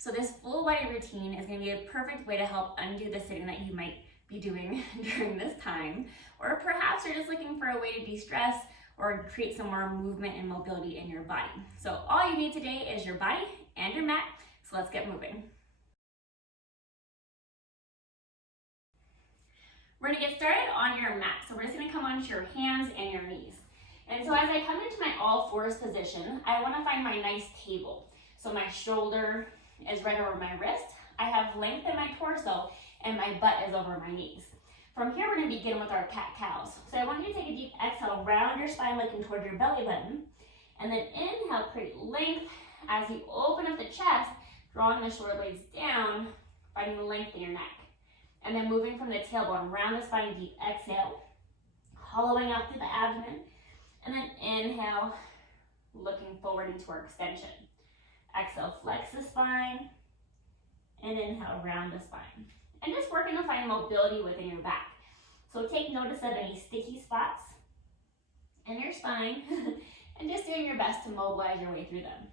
So this full body routine is going to be a perfect way to help undo the sitting that you might be doing during this time, or perhaps you're just looking for a way to de-stress or create some more movement and mobility in your body. So all you need today is your body and your mat, so let's get moving. We're gonna get started on your mat. So we're just gonna come onto your hands and your knees. And so as I come into my all fours position, I wanna find my nice table. So my shoulder is right over my wrist. I have length in my torso and my butt is over my knees. From here, we're gonna begin with our cat-cows. So I want you to take a deep exhale, round your spine looking toward your belly button, and then inhale, create length as you open up the chest, drawing the shoulder blades down, finding length in your neck. And then moving from the tailbone, round the spine, deep exhale, hollowing out through the abdomen, and then inhale, looking forward into our extension. Exhale, flex the spine, and inhale, round the spine. And just working to find mobility within your back. So take notice of any sticky spots in your spine, and just doing your best to mobilize your way through them.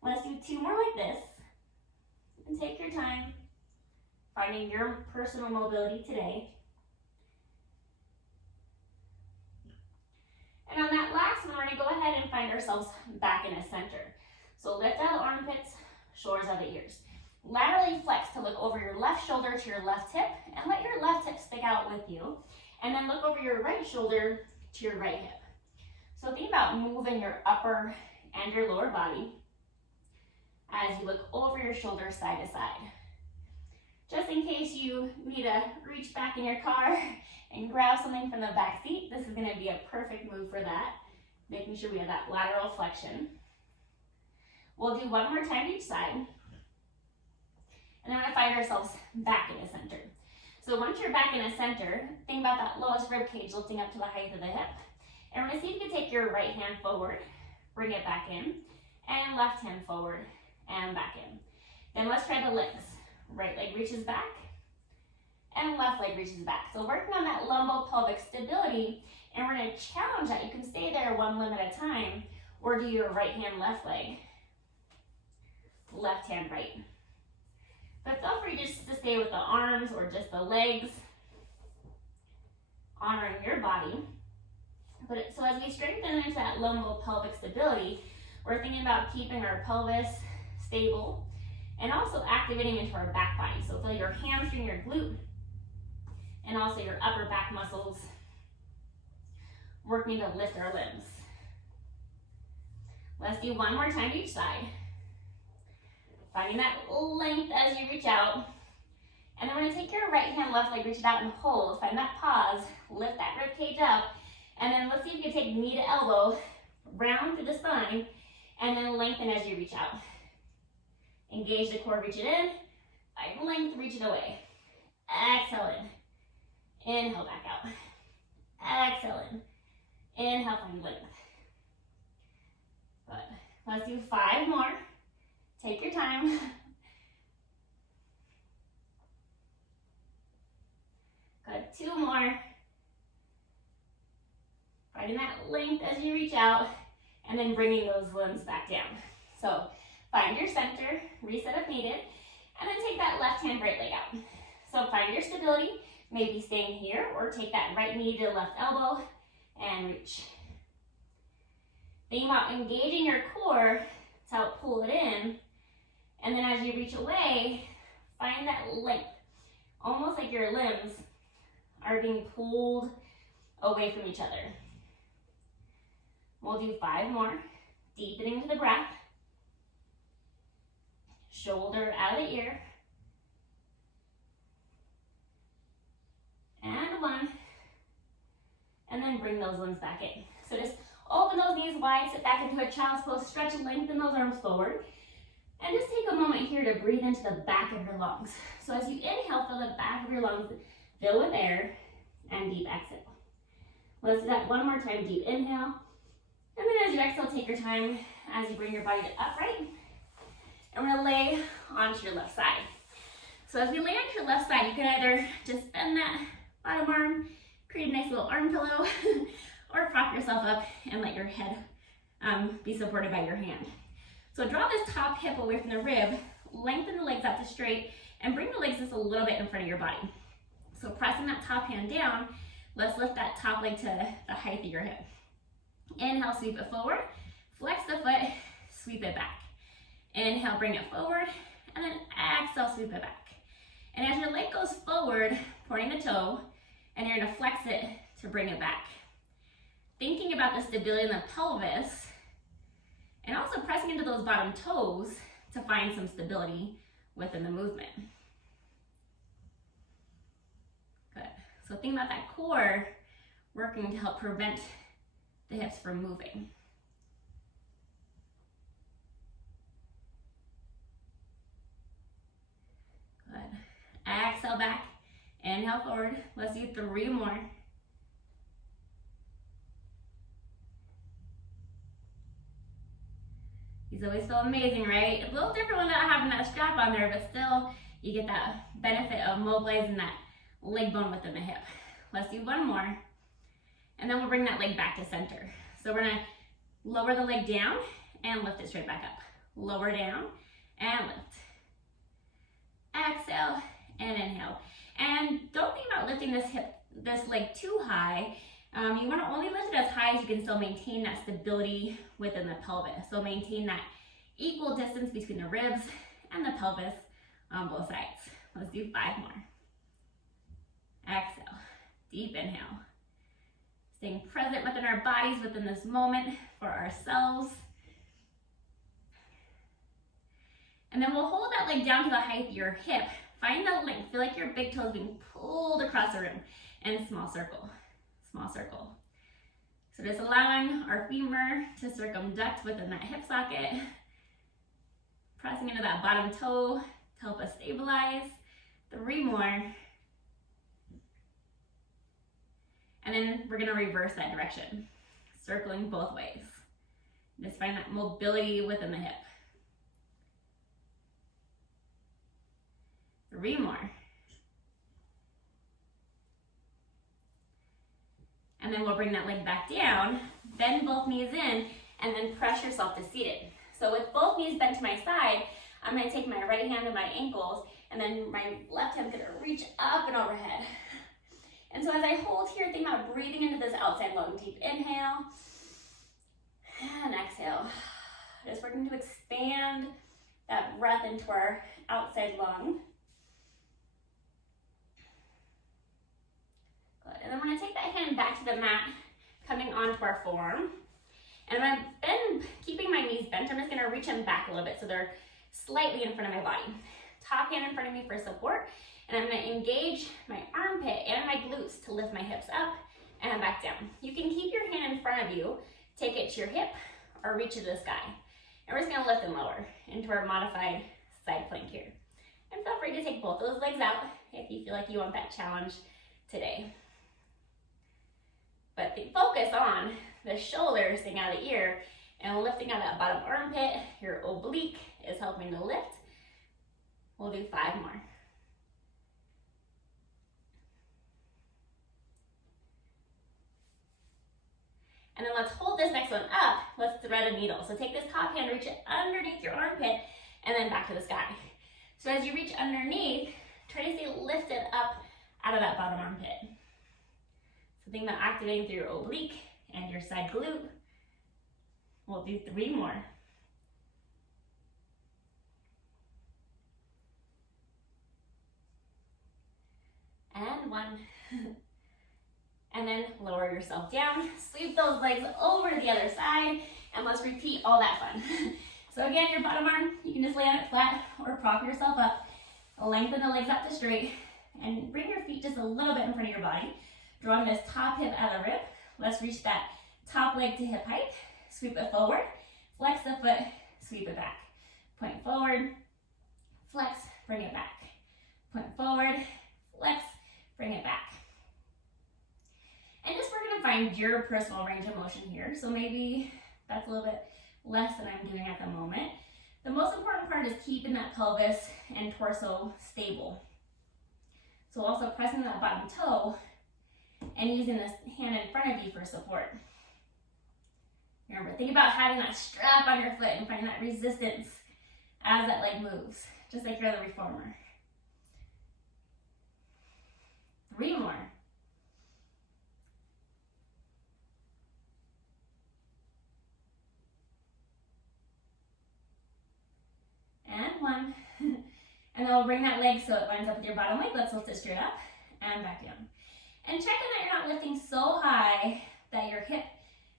Let's do 2 more like this, and take your time, finding your personal mobility today. And on that last one, we're gonna go ahead and find ourselves back in a center. So lift out the armpits, shoulders out the ears. Laterally flex to look over your left shoulder to your left hip, and let your left hip stick out with you. And then look over your right shoulder to your right hip. So think about moving your upper and your lower body as you look over your shoulders side to side. Just in case you need to reach back in your car and grab something from the back seat, this is gonna be a perfect move for that, making sure we have that lateral flexion. We'll do 1 more time each side. And then we're gonna find ourselves back in a center. So once you're back in a center, think about that lowest rib cage lifting up to the height of the hip. And we're gonna see if you can take your right hand forward, bring it back in, and left hand forward and back in. Then let's try the legs. Right leg reaches back, and left leg reaches back. So working on that lumbopelvic stability, and we're gonna challenge that. You can stay there 1 limb at a time, or do your right hand, left leg, left hand, right. But feel free just to stay with the arms or just the legs, honoring your body. So as we strengthen into that lumbopelvic stability, we're thinking about keeping our pelvis stable and also activating into our back body. So feel your hamstring, your glute, and also your upper back muscles working to lift our limbs. Let's do 1 more time each side. Finding that length as you reach out. And then we're gonna take your right hand, left leg, reach it out and hold. Find that pause, lift that rib cage up. And then let's see if you can take knee to elbow, round through the spine, and then lengthen as you reach out. Engage the core, reach it in. Find length, reach it away. Exhale in. Inhale back out. Exhale in. Inhale, find length. Good. Let's do 5 more. Take your time. Good, 2 more. Finding that length as you reach out, and then bringing those limbs back down. So find your center, reset if needed, and then take that left hand, right leg out. So find your stability, maybe staying here, or take that right knee to left elbow and reach. Think about engaging your core to help pull it in. And then as you reach away, find that length, almost like your limbs are being pulled away from each other. We'll do 5 more, deepening into the breath. Shoulder out of the ear. And 1. And then bring those limbs back in. So just open those knees wide, sit back into a child's pose, stretch and lengthen those arms forward. And just take a moment here to breathe into the back of your lungs. So as you inhale, fill the back of your lungs, fill with air, and deep exhale. Let's do that 1 more time, deep inhale. And then as you exhale, take your time as you bring your body to upright. And we're gonna lay onto your left side. So as we lay onto your left side, you can either just bend that bottom arm, create a nice little arm pillow, or prop yourself up and let your head be supported by your hand. So draw this top hip away from the rib, lengthen the legs out to straight, and bring the legs just a little bit in front of your body. So pressing that top hand down, let's lift that top leg to the height of your hip. Inhale, sweep it forward, flex the foot, sweep it back. Inhale, bring it forward, and then exhale, sweep it back. And as your leg goes forward, pointing the toe, and you're gonna flex it to bring it back. Thinking about the stability in the pelvis, and also pressing into those bottom toes to find some stability within the movement. Good. So think about that core working to help prevent the hips from moving. Good. Exhale back, inhale forward. Let's do 3 more. These always feel amazing, right? A little different when not having that strap on there, but still you get that benefit of mobilizing that leg bone within the hip. Let's do 1 more. And then we'll bring that leg back to center. So we're gonna lower the leg down and lift it straight back up. Lower down and lift. Exhale and inhale. And don't think about lifting this leg too high. You want to only lift it as high as you can still maintain that stability within the pelvis. So maintain that equal distance between the ribs and the pelvis on both sides. Let's do 5 more. Exhale, deep inhale. Staying present within our bodies within this moment for ourselves. And then we'll hold that leg down to the height of your hip. Find that length. Feel like your big toe is being pulled across the room in small circle. Small circle. So just allowing our femur to circumduct within that hip socket. Pressing into that bottom toe to help us stabilize. 3 more. And then we're gonna reverse that direction, circling both ways. Just find that mobility within the hip. 3 more. And then we'll bring that leg back down, bend both knees in, and then press yourself to seated. So with both knees bent to my side, I'm gonna take my right hand to my ankles, and then my left hand's gonna reach up and overhead. And so as I hold here, think about breathing into this outside lung. Deep inhale, and exhale. Just working to expand that breath into our outside lung. Good. And then we're gonna take that hand back to the mat, coming onto our forearm. And I'm gonna bend, keeping my knees bent, I'm just gonna reach them back a little bit so they're slightly in front of my body. Top hand in front of me for support. And I'm gonna engage my armpit and my glutes to lift my hips up and back down. You can keep your hand in front of you, take it to your hip, or reach to the sky. And we're just gonna lift and lower into our modified side plank here. And feel free to take both those legs out if you feel like you want that challenge today. But focus on the shoulders staying out of the ear and lifting out that bottom armpit. Your oblique is helping to lift. We'll do 5 more. And then let's hold this next one up. Let's thread a needle. So take this top hand, reach it underneath your armpit, and then back to the sky. So as you reach underneath, try to stay lifted up out of that bottom armpit. So think about activating through your oblique and your side glute. We'll do 3 more. And 1. And then lower yourself down, sweep those legs over to the other side, and let's repeat all that fun. So again, your bottom arm, you can just lay on it flat or prop yourself up, lengthen the legs out to straight, and bring your feet just a little bit in front of your body, drawing this top hip out of the rib. Let's reach that top leg to hip height, sweep it forward, flex the foot, sweep it back. Point forward, flex, bring it back. Point forward, flex, bring it back. And just we're gonna find your personal range of motion here. So maybe that's a little bit less than I'm doing at the moment. The most important part is keeping that pelvis and torso stable. So also pressing that bottom toe and using this hand in front of you for support. Remember, think about having that strap on your foot and finding that resistance as that leg moves, just like you're the reformer. 3 more. And 1. And then we'll bring that leg so it lines up with your bottom leg. Let's lift it straight up and back down. And check in that you're not lifting so high that your hip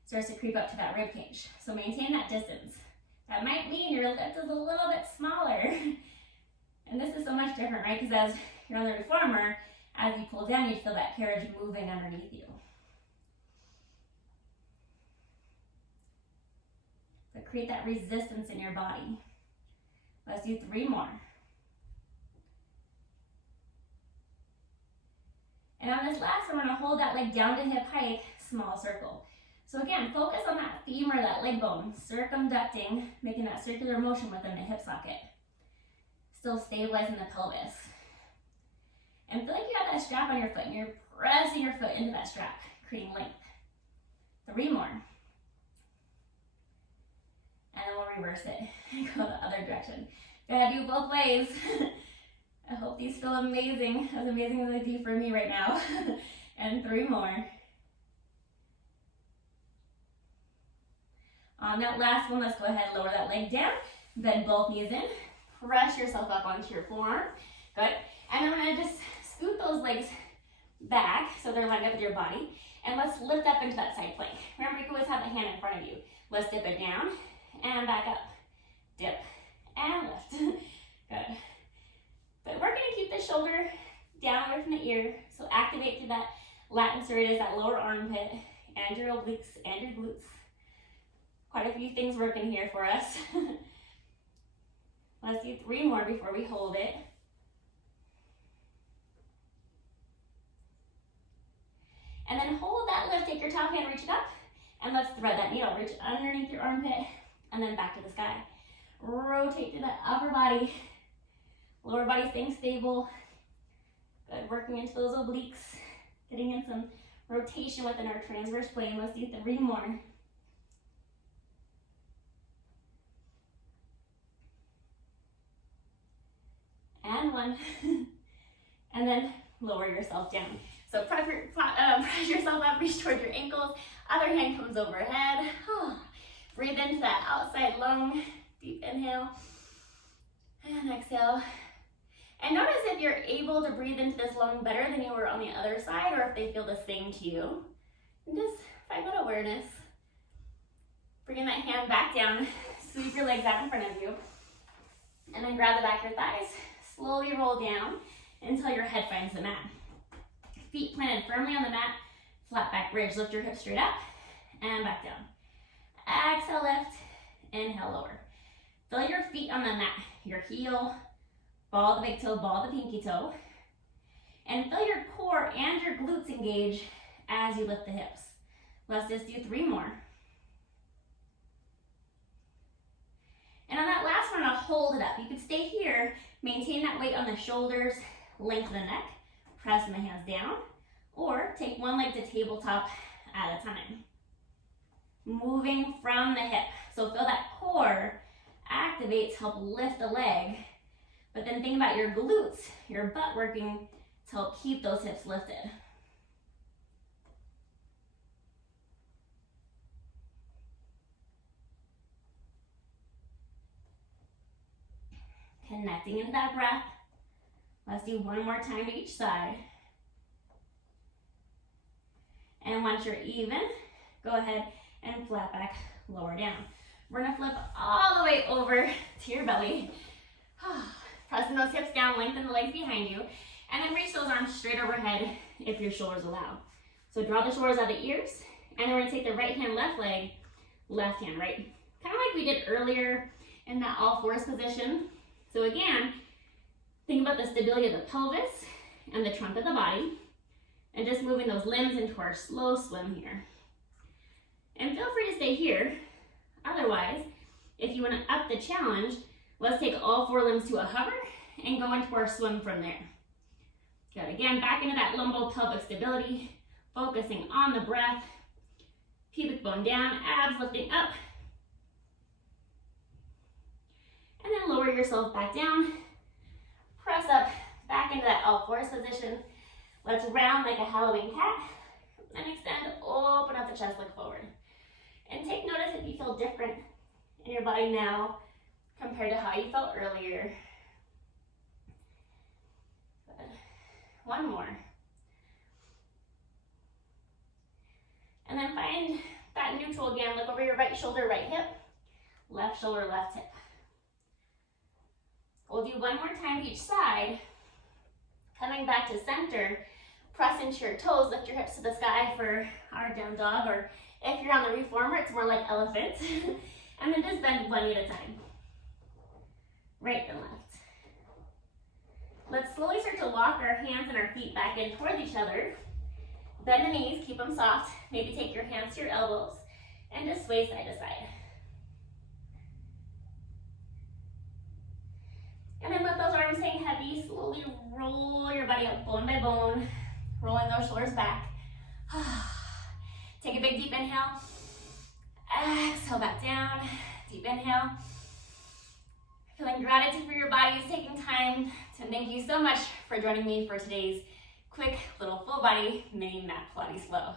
starts to creep up to that rib cage. So maintain that distance. That might mean your lift is a little bit smaller. And this is so much different, right? Because as you're on the reformer, as you pull down, you feel that carriage moving underneath you. So create that resistance in your body. Let's do 3 more. And on this last one, we're gonna hold that leg down to hip height, small circle. So again, focus on that femur, that leg bone, circumducting, making that circular motion within the hip socket. Still stabilizing the pelvis. And feel like you have that strap on your foot and you're pressing your foot into that strap, creating length. 3 more. And then we'll reverse it and go the other direction. Gotta do both ways. I hope these feel amazing, as amazing as they do for me right now. And 3 more. On that last one, let's go ahead and lower that leg down. Bend both knees in. Press yourself up onto your forearm. Good. And then we're gonna just scoot those legs back so they're lined up with your body. And let's lift up into that side plank. Remember, you can always have the hand in front of you. Let's dip it down and back up. Dip and lift. Good. But we're gonna keep the shoulder down away from the ear. So activate through that latin serratus, that lower armpit, and your obliques and your glutes. Quite a few things working here for us. Let's do 3 more before we hold it. And then hold that lift, take your top hand, reach it up, and let's thread that needle. Reach underneath your armpit, and then back to the sky. Rotate through that upper body. Lower body staying stable. Good, working into those obliques. Getting in some rotation within our transverse plane. Let's do 3 more. And 1. And then lower yourself down. So press yourself up, reach toward your ankles. Other hand comes overhead. Breathe into that outside lung. Deep inhale. And exhale. And notice if you're able to breathe into this lung better than you were on the other side, or if they feel the same to you. And just find that awareness. Bringing that hand back down. Sweep your legs out in front of you. And then grab the back of your thighs. Slowly roll down until your head finds the mat. Feet planted firmly on the mat, flat back bridge. Lift your hips straight up and back down. Exhale, lift, inhale, lower. Feel your feet on the mat, your heel, ball the big toe, ball the pinky toe. And feel your core and your glutes engage as you lift the hips. Let's just do 3 more. And on that last one, I'll hold it up. You can stay here, maintain that weight on the shoulders, lengthen the neck, pressing the hands down, or take one leg to tabletop at a time. Moving from the hip. So feel that core activates, help lift the leg, but then think about your glutes, your butt working to help keep those hips lifted. Connecting into that breath. Let's do 1 more time to each side. And once you're even, go ahead and flat back, lower down. We're gonna flip all the way over to your belly. Pressing those hips down, lengthen the legs behind you, and then reach those arms straight overhead if your shoulders allow. So draw the shoulders out of the ears, and then we're gonna take the right hand, left leg, left hand, right. Kind of like we did earlier in that all fours position. So again, think about the stability of the pelvis and the trunk of the body, and just moving those limbs into our slow swim here. And feel free to stay here. Otherwise, if you want to up the challenge, let's take all 4 limbs to a hover and go into our swim from there. Good. Again, back into that lumbo-pelvic stability, focusing on the breath, pubic bone down, abs lifting up. And then lower lower yourself back down. Press up back into that all fours position. Let's round like a Halloween cat. And extend, open up the chest, look forward. And take notice if you feel different in your body now compared to how you felt earlier. Good. One more. And then find that neutral again. Look over your right shoulder, right hip, left shoulder, left hip. We'll do one more time each side. Coming back to center, press into your toes, lift your hips to the sky for our down dog, or if you're on the reformer, it's more like elephant. And then just bend one knee at a time. Right and left. Let's slowly start to walk our hands and our feet back in towards each other. Bend the knees, keep them soft. Maybe take your hands to your elbows and just sway side to side. And then let those arms hang heavy. Slowly roll your body up bone by bone, rolling those shoulders back. Take a big deep inhale. Exhale back down. Deep inhale. Feeling gratitude for your body is taking time to thank you so much for joining me for today's quick little full body mini mat Pilates flow.